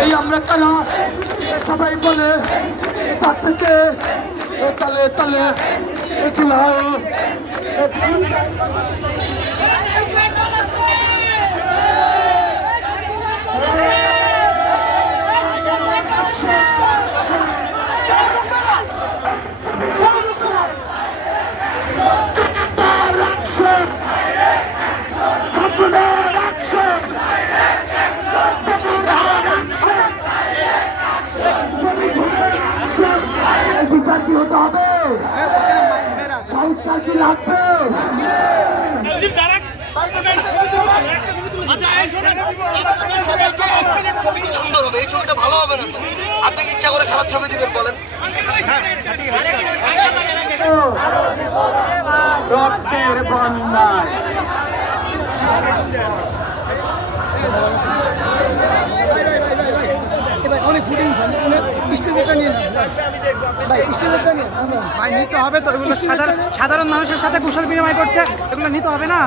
এই আমরা কারা সবাই বলে তার থেকে তালে তালে এ কি হতে হবে। সংস্কার কি লাগবে? এই ছবিটা ভালো হবে না আপনি ইচ্ছা করে খারাপ ছবি দিবেন বলেন। রক্তের বন্যায়। ফুটিং নিয়ে ভাই নিতে হবে তো, এগুলো সাধারণ মানুষের সাথে কুশল বিনিময় করছে, এগুলো নিতে হবে না?